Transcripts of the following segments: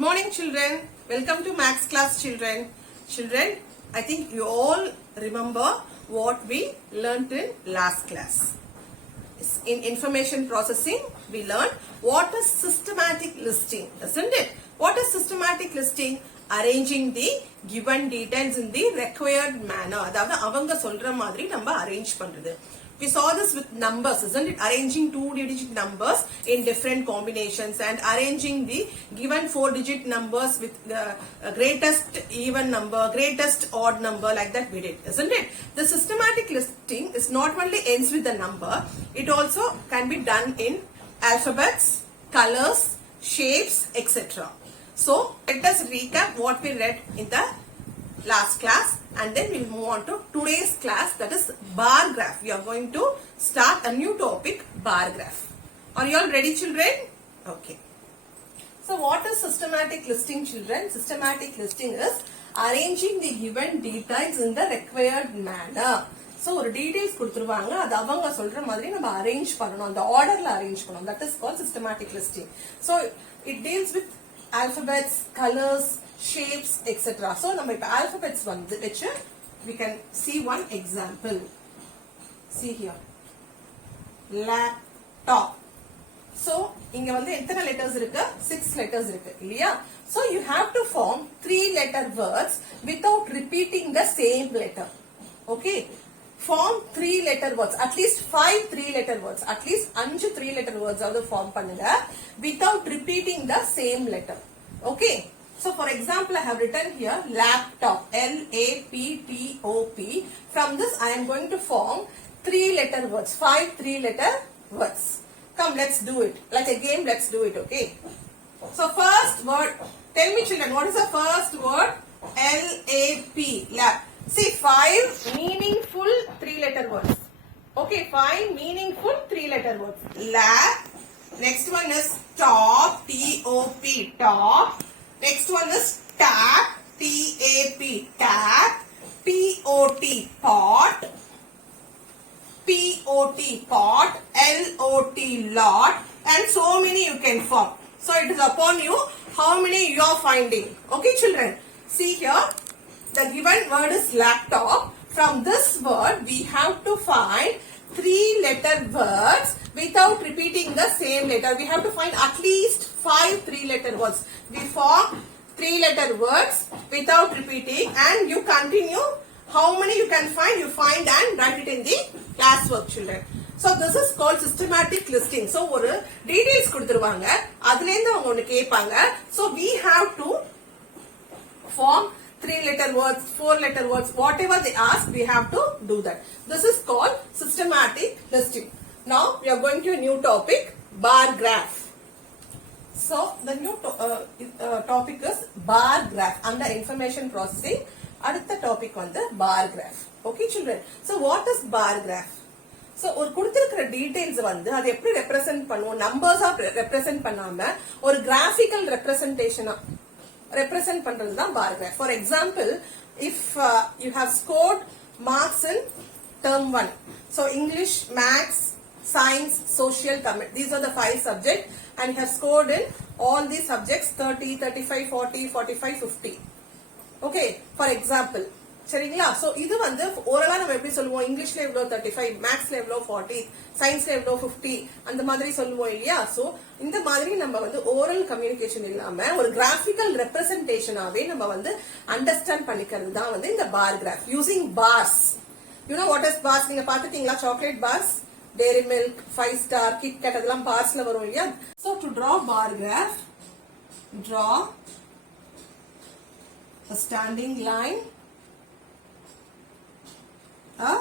Good morning, children. Welcome to Max class, children. Children, I think you all remember what we learned in last class. In information processing, we learned what is systematic listing, isn't it? What is systematic listing? Arranging the given details in the required manner. அதாவது அவங்க சொல்ற மாதிரி நம்ம arrange பண்றது. We saw this with numbers, isn't it? Arranging 2-digit numbers in different combinations and arranging the given 4-digit numbers with the greatest even number, greatest odd number, like that we did, isn't it? The systematic listing is not only ends with the number, it also can be done in alphabets, colors, shapes, etc. So let us recap what we read in the last class and then we'll move on to today's class, that is bar graph. We are going to start a new topic, bar graph. Are you all ready, children? Okay. So what is systematic listing, children? Systematic listing is arranging the given details in the required manner. So ஒரு details கொடுத்துருவாங்க, அது அவங்க சொல்ற மாதிரி நம்ம arrange பண்ணணும், அந்த orderல arrange பண்ணணும். That is called systematic listing. So it deals with alphabets, colors, shapes, etc. So நம்ம இப்ப alphabets வந்து வெச்சு we can see one example. See here. Laptop. So இங்க வந்து எத்தனை letters இருக்கு? 6 letters இருக்கு இல்லையா? So you have to form 3-letter words without repeating the same letter. Okay? Form 3-letter words, at least 5 3-letter words, at least 5 3-letter words ஆவது form பண்ணுங்க without repeating the same letter. Okay? So for example, I have written here laptop, L-A-P-T-O-P. From this, I am going to form 3-letter words, 5 3-letter words. Come, let's do it. Like a game, let's do it, okay? So first word, tell me children, what is the first word? L-A-P, lap. See, 5 meaningful 3-letter words. Okay, 5 meaningful 3-letter words. Lap. Next one is top, T-O-P, top. Next one is tap, T-A-P, tap. P-O-T, pot. P-O-T, pot. L-O-T, lot. And so many you can form. So it is upon you how many you are finding. Okay, children. See here, the given word is laptop. From this word, we have to find 3-letter words without repeating the same letter. We have to find at least 5 3-letter words. We form 3-letter words without repeating and you continue. How many you can find? You find and write it in the classwork, children. So this is called systematic listing. So ஒரு details கொடுத்துருவாங்க, அதுலேருந்து அவங்க ஒன்று கேட்பாங்க. So we have to form 3-letter words, 4-letter words, whatever they ask, we have to do that. This is called systematic listing. Now we are going to a new topic, bar graph. So the new topic is bar graph. Under information processing, அடுத்த topic வந்து bar graph. Okay, children. So what is bar graph? So ஒரு கொடுத்திருக்கிற details வந்து அது எப்படி represent பண்ணுவோம், நம்பர்ஸா represent பண்ணாம ஒரு கிராஃபிக்கல் ரெப்ரசென்டேஷனா represent பண்றது தான் bar graph. For example, if you have scored marks in term 1, so English, Maths, Science, Social, these are the 5 subjects and you have scored in all these subjects 30, 35, 40, 45, 50. Okay, for example, சரிங்களா? So இது வந்து ஓரலா நம்ம எப்படி சொல்லுவோம், இங்கிலீஷ்ல எவ்வளவு 35, மேத்ஸ்ல எவ்வளவு 40, சயின்ஸ்ல எவ்வளவு 50, அந்த மாதிரி சொல்லுவோம் இல்லையா? சோ இந்த மாதிரி நம்ம வந்து ஓரல் கம்யூனிகேஷன் இல்லாம ஒரு கிராஃபிக்கல் ரெப்ரசன்டேஷனாவே நம்ம வந்து அண்டர்ஸ்டாண்ட் பண்ணிக்கிறது தான் வந்து இந்த bar graph using bars. You know what is bars? நீங்க பாத்துட்டீங்களா? Chocolate bars, dairy milk, 5 star, Kit Kat அதெல்லாம் பார்ஸ்ல வரும் இல்லையா? So to draw bar graph, draw a standing line, a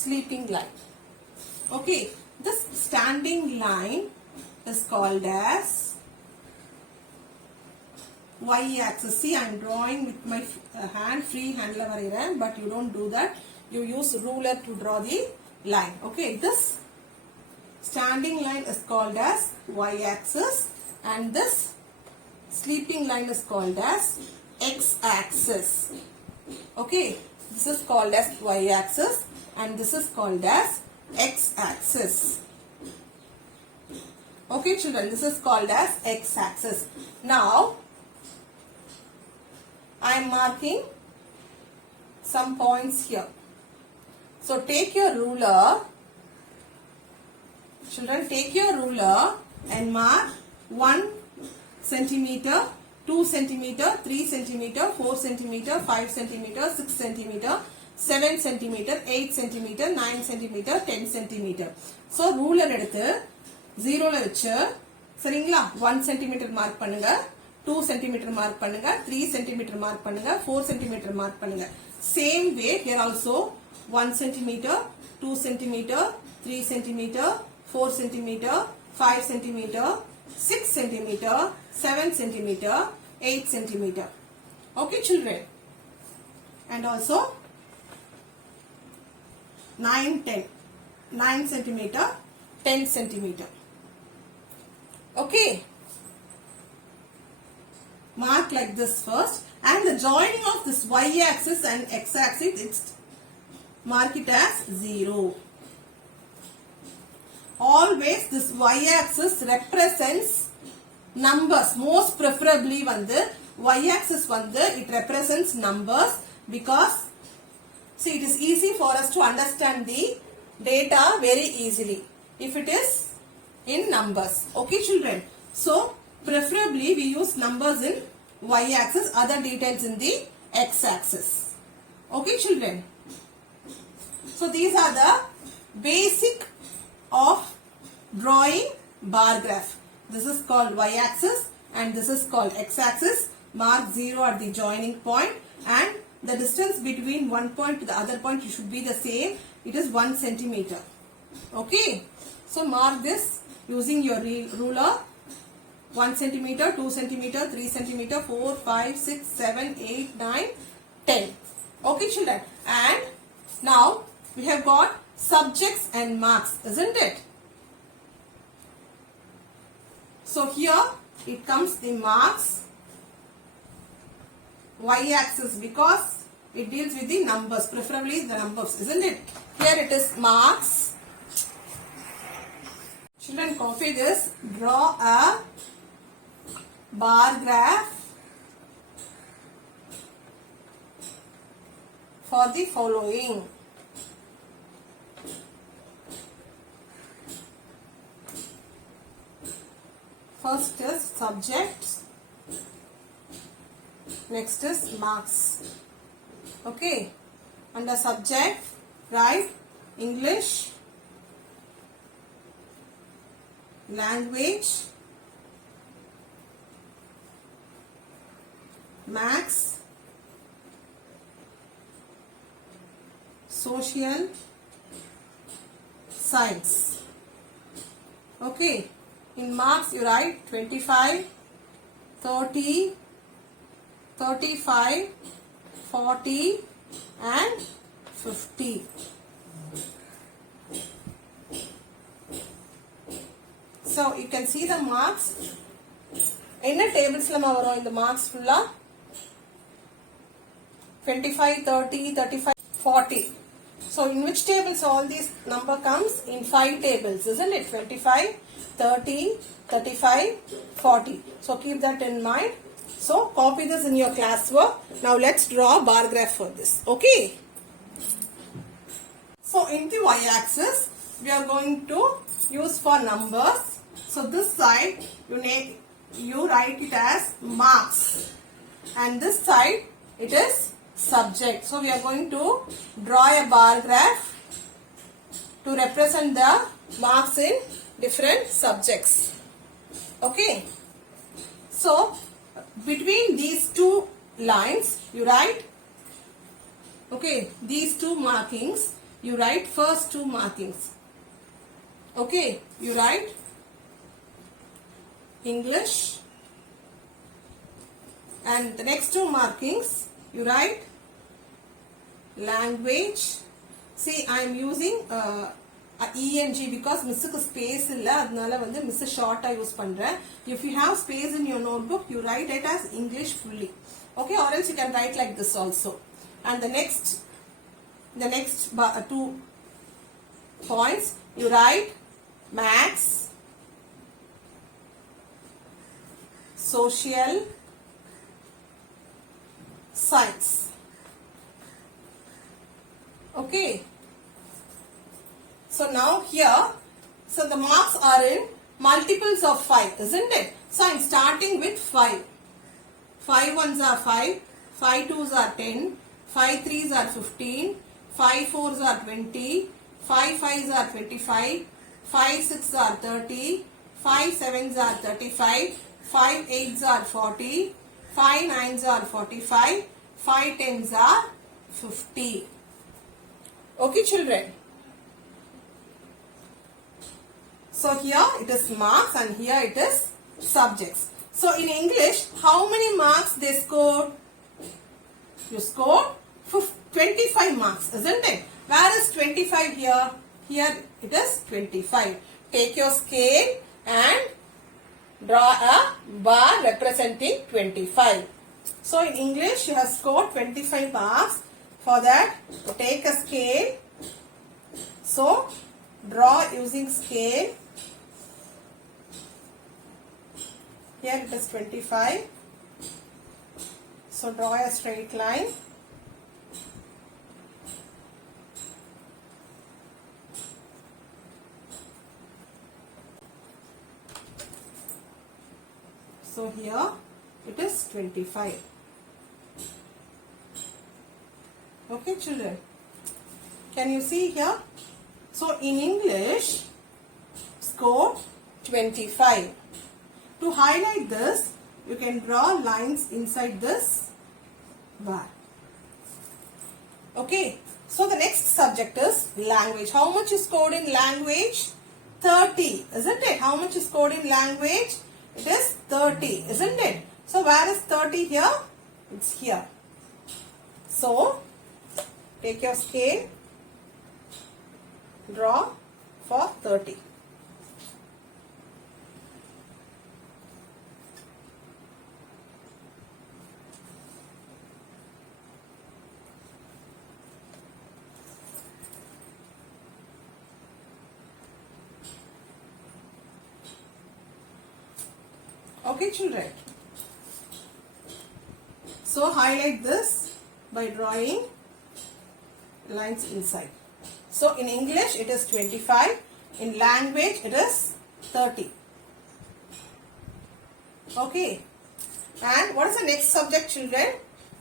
sleeping line. Okay, this standing line is called as y-axis. See, I am drawing with my hand, free hand la varairen, but you don't do that. You use ruler to draw the line. Okay, this standing line is called as y-axis and this sleeping line is called as x-axis. Okay, this is called as y-axis and this is called as x-axis. Okay children, this is called as x-axis. Now I am marking some points here. So take your ruler. Children, take your ruler and mark 1 centimeter, 2 centimeter, 3 centimeter, 4 centimeter, 5 centimeter, 6 centimeter, 7 centimeter, 8 centimeter, 9 centimeter, 10 centimeter. So ruler எடுத்து 0ல வச்சு சரிங்களா 1 centimeter mark பண்ணுங்க, 2 centimeter mark பண்ணுங்க, 3 centimeter mark பண்ணுங்க, 4 centimeter mark பண்ணுங்க. Same way here also 1 centimeter, 2 centimeter, 3 centimeter, 4 centimeter, 5 centimeter, 6 centimeter, 7 centimeter, 8 centimeter. Okay children. And also 9, 10. 9 centimeter, 10 centimeter. Okay. Mark like this first. And the joining of this y-axis and x-axis, it's mark it as 0. Always this y-axis represents numbers. Most preferably வந்து y-axis வந்து it represents numbers because see it is easy for us to understand the data very easily if it is in numbers. Okay children. So preferably we use numbers in y-axis, other details in the x-axis. Okay children. So these are the basic of drawing bar graph. This is called y-axis and this is called x-axis. Mark 0 at the joining point and the distance between one point to the other point should be the same. It is 1 centimeter. Okay. So mark this using your ruler. 1 centimeter, 2 centimeter, 3 centimeter, 4, 5, 6, 7, 8, 9, 10. Okay children. And now we have got subjects and marks, isn't it? So here it comes the marks, y-axis because it deals with the numbers, preferably the numbers, isn't it? Here it is marks. Children, copy this. Draw a bar graph for the following. First is subjects, next is marks. Okay, under subject write English, language, maths, social, science. Okay. In marks you write 25, 30, 35, 40 and 50. So you can see the marks. என்ன டேபிள்ஸ்ல வரும் இந்த marks full 25, 30, 35, 40. So in which tables all these number comes? In 5 tables, isn't it? 25, 30, 35, 40. So keep that in mind. So copy this in your classwork. Now let's draw a bar graph for this. Okay. So in the y-axis, we are going to use for numbers. So this side, you write it as marks. And this side, it is subject. So we are going to draw a bar graph to represent the marks in different subjects. Okay. So between these two lines you write, okay, these two markings you write first two markings. Okay, you write English and the next two markings you write language. See, I am using ENG because மிஸ்ஸுக்கு space இல்லை, அதனால வந்து miss ஷார்ட்டா use பண்றேன். If you have space in your notebook, you write it as English fully. Okay, or else you can write like this also. And the next two points you write maths, social, science. Okay. So now here, so the marks are in multiples of 5, isn't it? So I am starting with 5. 5 ones are 5, 5 twos are 10, 5 threes are 15, 5 fours are 20, 5 fives are 25, 5 sixes are 30, 5 sevens are 35, 5 eights are 40, 5 nines are 45, 5 tens are 50. Okay, children. So here it is marks and here it is subjects. So in English, how many marks they scored? You scored 25 marks, isn't it? Where is 25 here? Here it is 25. Take your scale and draw a bar representing 25. So in English, you have scored 25 marks. For that, take a scale. So draw using scale. Here it is 25. So draw a straight line. So here it is 25. Okay, children. Can you see here? So in English, score 25. To highlight this, you can draw lines inside this bar. Okay. So the next subject is language. How much is scored in language? 30, isn't it? How much is scored in language? It is 30, isn't it? So where is 30 here? It's here. So take your scale, draw for 30. Okay, children. So highlight this by drawing lines inside. So in English it is 25. In language it is 30. Okay. And what is the next subject, children?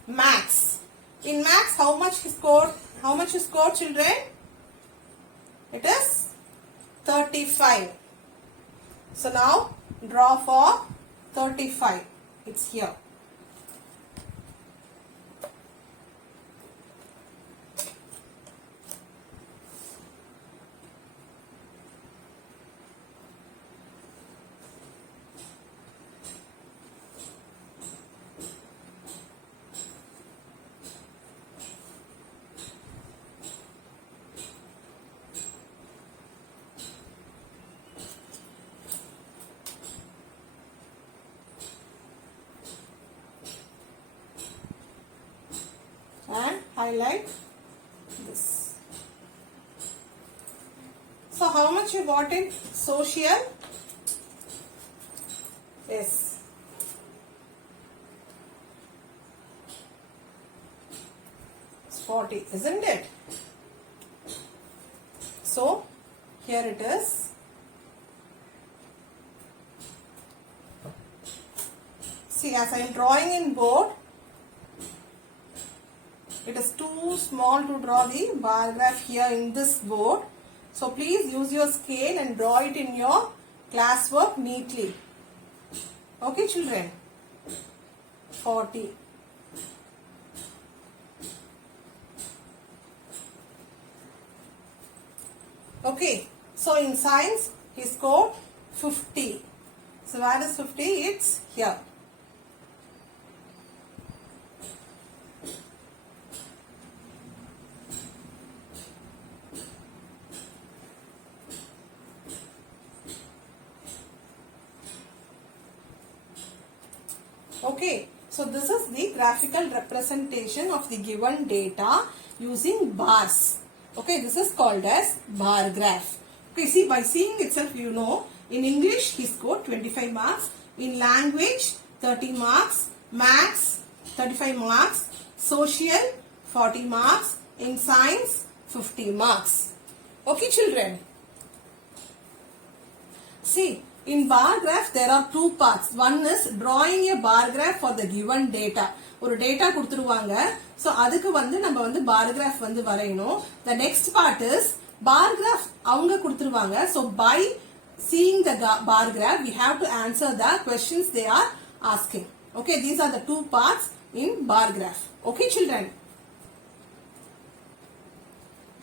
Maths. In maths, how much is scored? How much is scored, children? It is 35. So now draw for 35. It's here. And highlight this. So how much you got in social? Yes. It's 40, isn't it? So here it is. See, as I am drawing in board, it is too small to draw the bar graph here in this board. So please use your scale and draw it in your classwork neatly. Okay, children. 40. Okay. So in science, he scored 50. So where is 50? It's here. Okay, so this is the graphical representation of the given data using bars. Okay, this is called as bar graph. Okay, see, by seeing itself, you know, in English he scored 25 marks, in language 30 marks, maths 35 marks, social 40 marks, in science 50 marks. Okay children. See, in bar graph there are two parts. One is drawing a bar graph for the given data. ஒரு data கொடுத்துருவாங்க. So அதுக்கு நம்ம bar graph வரையணும். The next part is bar graph அவங்க கொடுத்துருவாங்க. So by seeing the bar graph we have to answer the questions they are asking. Okay, these are the two parts in bar graph. Okay children.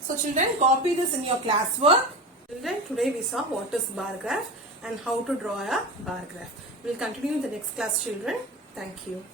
So children, copy this in your classwork. Children, today we saw what is bar graph and how to draw a bar graph. We will continue in the next class children. Thank you.